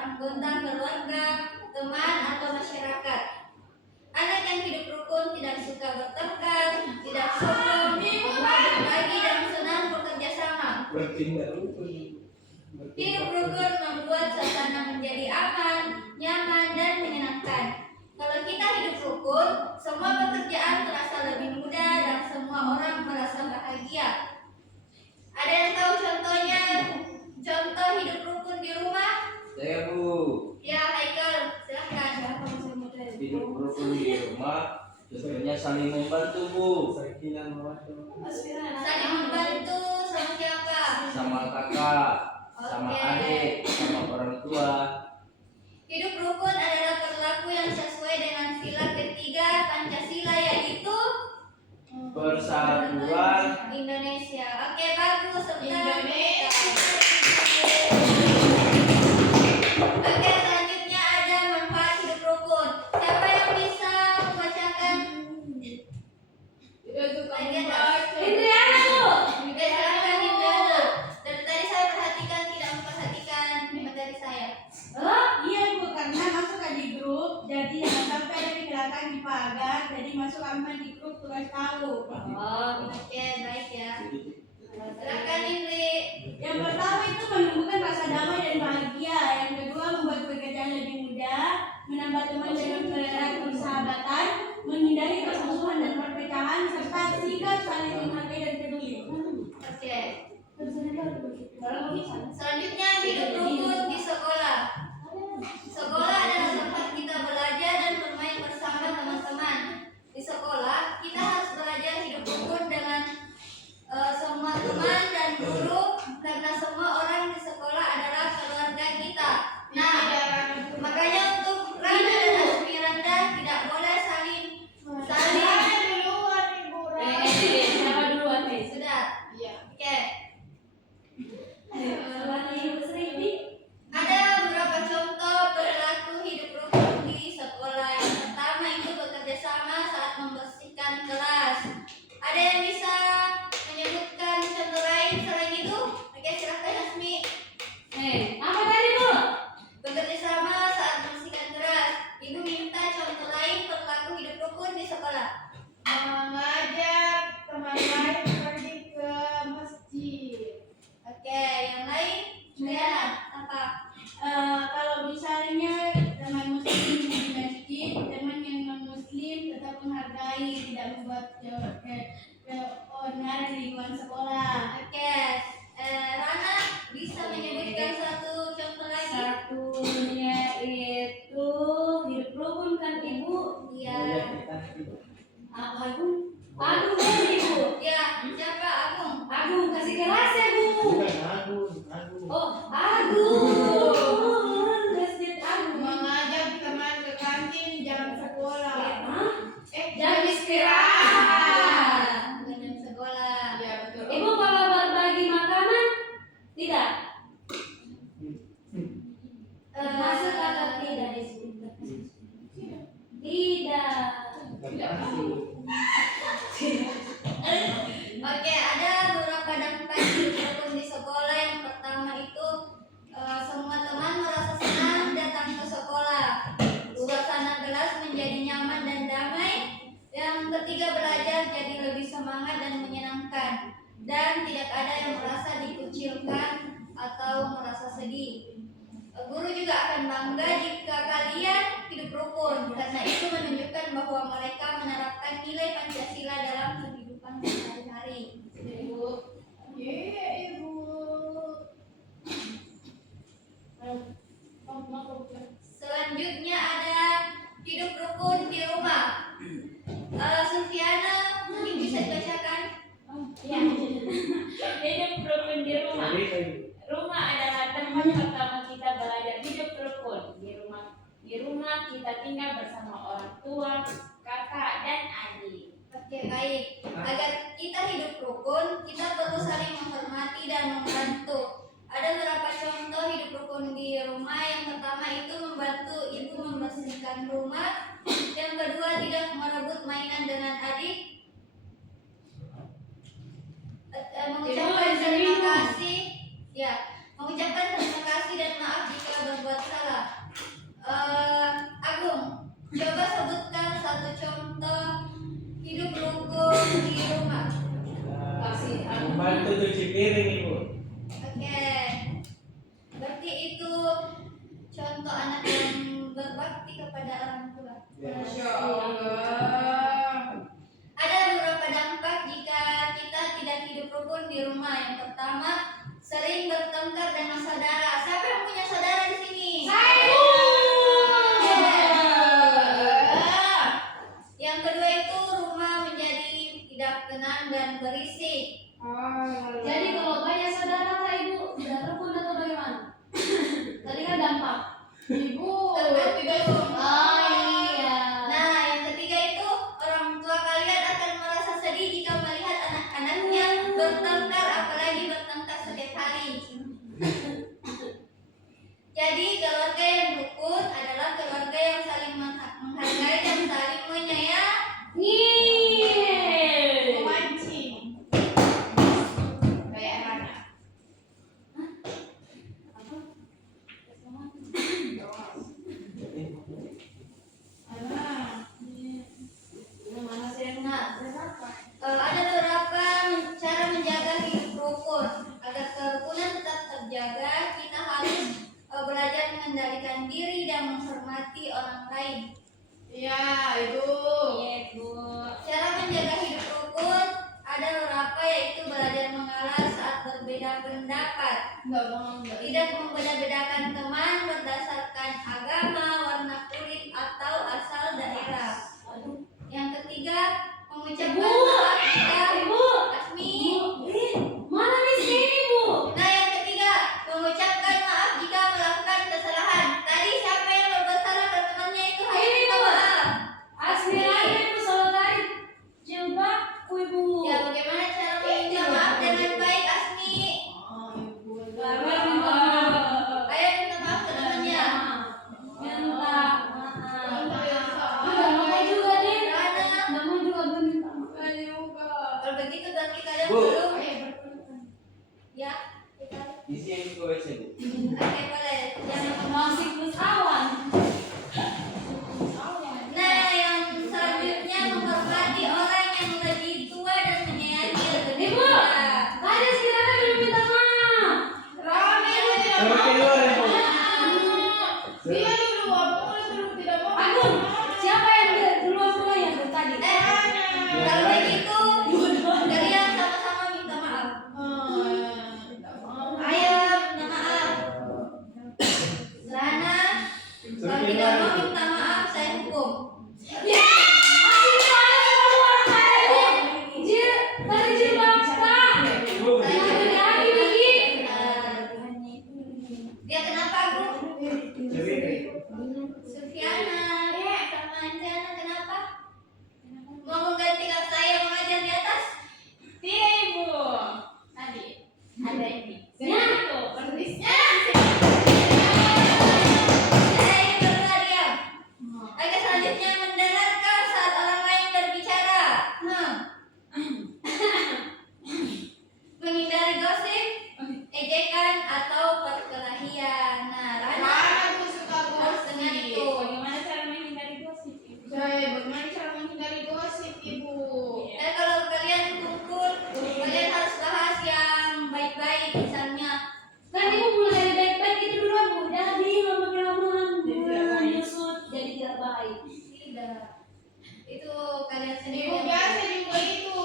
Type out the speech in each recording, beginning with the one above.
anggota keluarga, teman, atau masyarakat. Anak yang hidup rukun tidak suka bertengkar, tidak sombong, mau berbagi dan senang bekerja sama. Hidup rukun membuat suasana menjadi aman, nyaman, dan menyenangkan. Kalau kita hidup rukun, semua pekerjaan terasa lebih mudah dan semua orang merasa bahagia. Ada yang tahu contohnya, contoh hidup rukun di rumah? Saya Bu. Ya, Haikal, silahkan. Hidup rukun di rumah, contohnya saling membantu Bu. Saling membantu sama siapa? Sama kakak, sama adik, sama orang tua. Hidup rukun adalah perilaku yang sesuai dengan sila ketiga Pancasila, yaitu Persatuan Indonesia. Oke, bagus. Indonesia. Oke, selanjutnya ada manfaat hidup rukun. Siapa yang bisa membacakan? Tidak suka Bagian membaca. Indriana, Bu. Oke, silakan Indriana. Dari tadi saya perhatikan tidak memperhatikan materi saya. Iya Bu, karena masuk di grup, jadi jangan sampai ada di belakang di pagar, jadi masuk aman di grup tugas tahu. Oh, oke, baik ya. Silakan Indri. Yang pertama itu menumbuhkan rasa damai dan bahagia. Yang kedua membuat pekerjaan lebih mudah, menambah teman dengan mempererat persahabatan, menghindari permusuhan dan perpecahan, serta sikap saling menghargai dan peduli. Oke. Selanjutnya hidup rukun di sekolah. Sekolah adalah tempat kita belajar dan bermain bersama teman-teman. Di sekolah kita harus belajar hidup rukun dengan semua teman dan guru, karena semua orang di sekolah adalah keluarga kita. Nah, makanya untuk Randa dan Asmiranda tidak boleh saling Siapa duluan nih? sudah. Iya. Oke. Ada beberapa contoh perilaku hidup rukun di sekolah. Yang pertama itu bekerja sama saat membersihkan kelas. Ada yang bisa menyebutkan contoh lain selain itu? Oke, silakan Asmi. Apa tadi Bu? Bekerja sama saat membersihkan kelas. Ibu minta contoh lain perilaku hidup rukun di sekolah. Mengajak teman lain pergi ke masjid. Oke, yang lain? Juliana, apa? Kalau misalnya teman muslim di masjid, teman yang non muslim tetap menghargai, tidak membuat keonaran di lingkungan sekolah. Oke, Rana bisa menyebutkan satu contoh lagi? Satunya itu hidup rukun kan Ibu? Iya. Agung kan Ibu? Ya, siapa Agung? Agung kasih kelas ya Bu? Oh, Agung. Masjid Agung. Mengajak teman ke kantin jam sekolah. Jam istirahat. Bukan jam sekolah. Ya betul. Ibu kalau berbagi makanan tidak? Masuk atau tidak di sini? Tidak. Oke, ada beberapa dampak hidup rukun di sekolah. Yang pertama itu semua teman merasa senang datang ke sekolah. Suasana kelas menjadi nyaman dan damai. Yang ketiga, belajar jadi lebih semangat dan menyenangkan. Dan tidak ada yang merasa dikucilkan atau merasa sedih. Guru juga akan bangga jika kalian hidup rukun, karena itu menunjukkan bahwa mereka menerapkan nilai Pancasila dalam kehidupan sehari-hari. Ibu. Ibu. Selanjutnya ada hidup rukun di rumah. Sulfiana, mungkin bisa dibacakan? Ya. Hidup rukun di rumah. Rumah adalah tempat pertama kita belajar hidup rukun. Di rumah kita tinggal bersama orang tua, kakak, dan adik. Oke, baik. Agar kita hidup rukun, kita perlu saling menghormati dan membantu. Ada beberapa contoh hidup rukun di rumah. Yang pertama itu membantu ibu membersihkan rumah. Yang kedua, tidak merebut mainan dengan adik. Mengucapkan terima kasih. Ya, mengucapkan terima kasih dan maaf jika berbuat salah. Bantu cuci piring Ibu. Oke. Berarti itu contoh anak yang berbakti kepada orang tua. Masya Allah. Ada beberapa dampak jika kita tidak hidup rukun di rumah. Yang pertama, sering bertengkar dengan saudara. Siapa yang punya saudara di sini? Yang kedua itu rumah menjadi tidak tenang dan berisik. Jadi kalau banyak saudara Kak Ibu tidak rukun atau bagaimana? Tadi kan dampak. Ibu, Tergantung. tidak Oh iya. Nah, yang ketiga itu orang tua kalian akan merasa sedih jika melihat anak-anaknya bertengkar, apalagi bertengkar setiap hari. Jadi keluarga yang rukun adalah keluarga yang saling menghargai dan saling menyayangi. memancing. Kayak Rana. Mana sih yang benar? Ada beberapa cara menjaga hidup rukun. Agar kerukunan tetap terjaga, kita harus belajar mengendalikan diri dan menghormati orang lain. Iya, itu. Iya Bu. Cara menjaga hidup rukun ada beberapa, yaitu belajar mengalah saat berbeda pendapat, Enggak. tidak membeda-bedakan teman berdasarkan agama, warna kulit, atau asal daerah. Yang ketiga, mengucapkan maaf jika Asmi. Mana bisa ini Bu? Nah, yang ketiga, mengucapkan maaf jika melakukan kesalahan. Tadi siapa yang berbuat salah ke temannya itu harus Ini, minta Bu. maaf. Asmi lagi Ibu selalu tarik jilbabku Ibu. Ya, bagaimana cara meminta maaf dengan baik, Asmi? Baru minta maaf. Ayo minta maaf ke temannya. Minta maaf. Udah nama juga nih. Rana. Nama juga belum minta maaf. Kalau begitu berarti kalian Bu. belum. Ya, kita. Isi yang ke WC Bu. Oke, boleh. Jangan Masih plus awan. Nah, yang selanjutnya menghormati orang yang lebih tua dan menyayangi lebih Ibu. muda. Tadi sekiranya belum minta maaf. Suruh keluar Ibu. Dia dulu, aku dulu tidak mau. Aku. Siapa yang duluan mulai yang dari tadi? Kalau begitu, kalian sama-sama minta maaf. Ayo, minta maaf. Rana, kalau tidak mau minta maaf, saya hukum. Ya, masih kalian keluar tadi. Tadi jilbab Kak. Bu. Lagi lagi. Dia kenapa, Bu? Cerita. Sufiana, sama Anjana kenapa? Mau menggantikan saya mengajar di atas? Tidak Ibu. Tadi ada ini. Ya. Itu pernisnya. Berdua diam. Oke, selanjutnya mendengarkan saat orang lain berbicara. Menghindari gosip, ejekan, atau perkelahian. Nah, Rana Aku suka harus dengar itu. Bagaimana cara menghindari gosip Ibu? Bagaimana cara menghindari gosip, Ibu? Dan kalau kalian kumpul, kalian harus bahas yang baik-baik, misalnya. Kan Ibu mulai dari baik-baik itu dulu Bu. Jadi lama-kelamaan menyusut jadi tidak baik. Tidak. Itu kalian sendiri. Ibu biasa juga itu.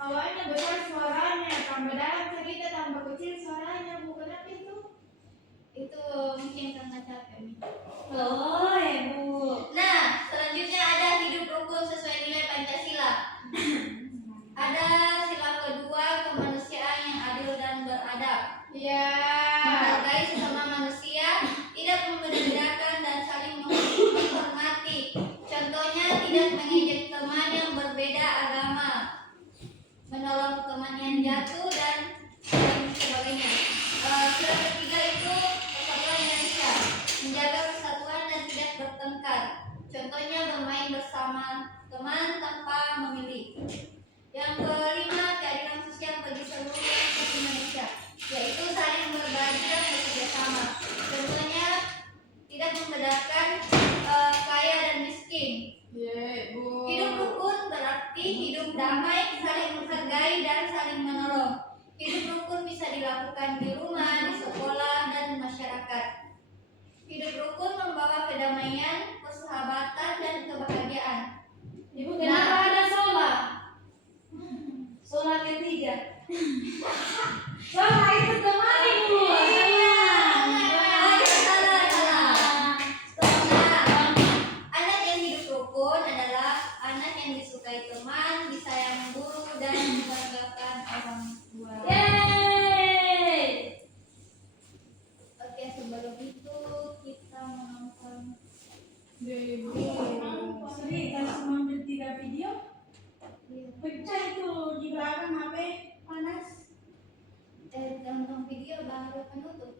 Awalnya besar suaranya, tambah dalam cerita tambah kecil suaranya, Bu. Kenapa itu? Itu mungkin karena capek. Oh, Ibu. Nah, selanjutnya ada hidup rukun sesuai nilai Pancasila. Ada sila kedua, kemanusiaan yang adil dan beradab. Ya. Menghargai sesama manusia, tidak membeda-bedakan dan saling menghormati. Contohnya, tidak mengejek teman yang berbeda agama, menolong teman yang jatuh, dan lain sebagainya. Sila ketiga itu persatuan Indonesia, menjaga persatuan dan tidak bertengkar. Contohnya bermain bersama teman tanpa memilih. Yang kelima, keadilan sosial bagi seluruh rakyat Indonesia, yaitu saling berbagi dan bekerja sama. Contohnya tidak membedakan kaya dan miskin. Ya, Bu. Hidup rukun berarti hidup damai, saling menghargai dan saling menolong. sampai penutup.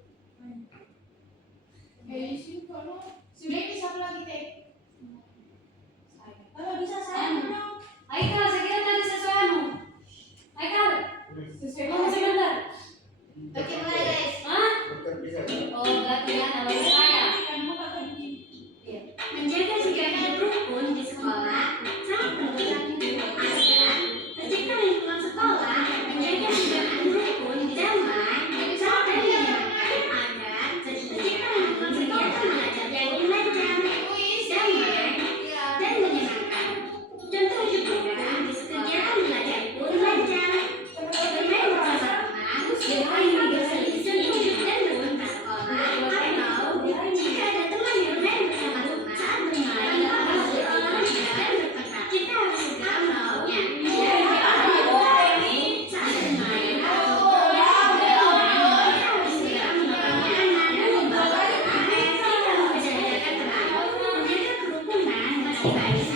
Sudah ini siapa lagi teh? Kalau bisa saya dong. Aikal, saya kira tadi sesuai anu. Aikal, ngomong sebentar. Oke, mulai guys. Hah? Bukan bisa. Oh, ganti ya, nama saya. Iya. Menjaga sikap hidup rukun di sekolah sangat penting agar tercipta lingkungan sekolah menjaga sikap hidup rukun di damai sangat penting agar tercipta lingkungan sekolah belajar yang lancar, damai, Iya. dan menyenangkan. Contoh hidup rukun di kegiatan belajar pun lancar. Bermain bersama teman, bermain berselisih dan bermain sekolah, atau jika ada teman yang bermain bersama teman saat bermain atau berolahraga dan berpetak, kita harus segera menolongnya. Dan saat bermain atau berolahraga, kita harus segera menolongnya dan membawa ke AS. Kita membeda-bedakan teman, menjaga kerukunan masih banyak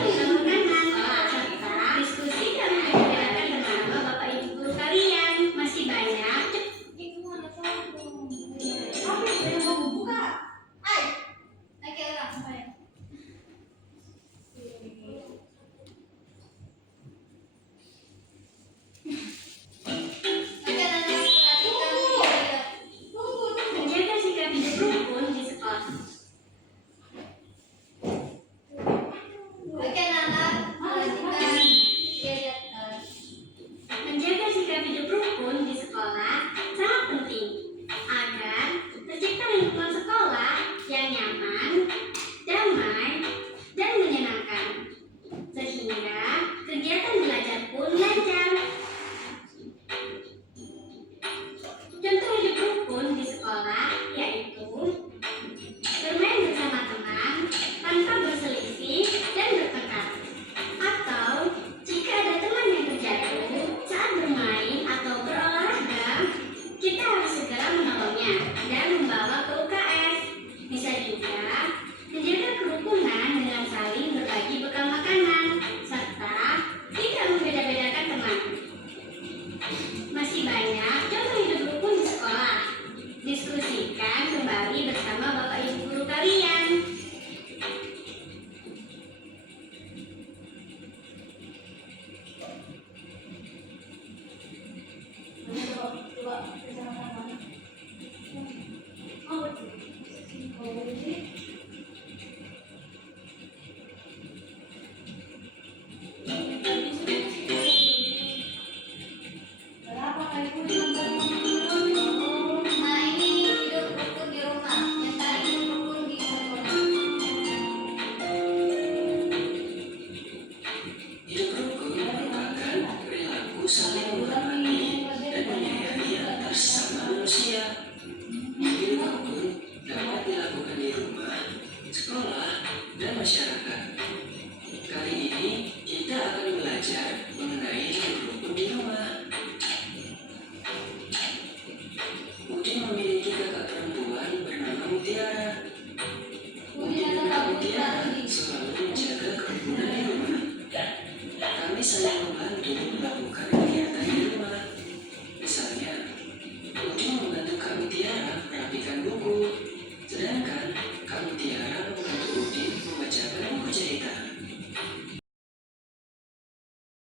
bersama kanan, serta diskusikan membeda-bedakan teman sama bapak ibu guru kalian masih banyak. Apa yang mau buka? Oke, ulang. Mulai. Oke, nanti perhatikan video. Menjaga sikap hidup rukun di sekolah. Oke, Nana, perhatikan video. Menjaga sikap hidup rukun di sekolah sangat penting agar tercipta lingkungan sekolah yang nyaman, damai, dan menyenangkan, sehingga kegiatan belajar pun lancar. Contoh hidup rukun di sekolah yaitu bermain bersama teman tanpa berselisih dan bertengkar, atau jika ada teman yang terjatuh saat bermain atau berolahraga, kita harus segera menolongnya dan membawa ke UKS. Bisa juga menjaga kerukunan dengan saling berbagi bekal makanan serta tidak membeda-bedakan teman. Masih banyak contoh hidup rukun di sekolah. Diskusikan kembali bersama bapak ibu guru kalian. Berapa kali pun yang Nah, ini hidup rukun di rumah. Yang tadi hidup rukun di sekolah. Hidup rukun merupakan perilaku saling menghormati dan menyayangi antar sesama manusia. Hidup rukun dapat dilakukan di rumah, sekolah, dan masyarakat. Kali ini kita akan belajar mengenai hidup rukun di rumah. Udin memiliki kakak perempuan bernama Mutiara.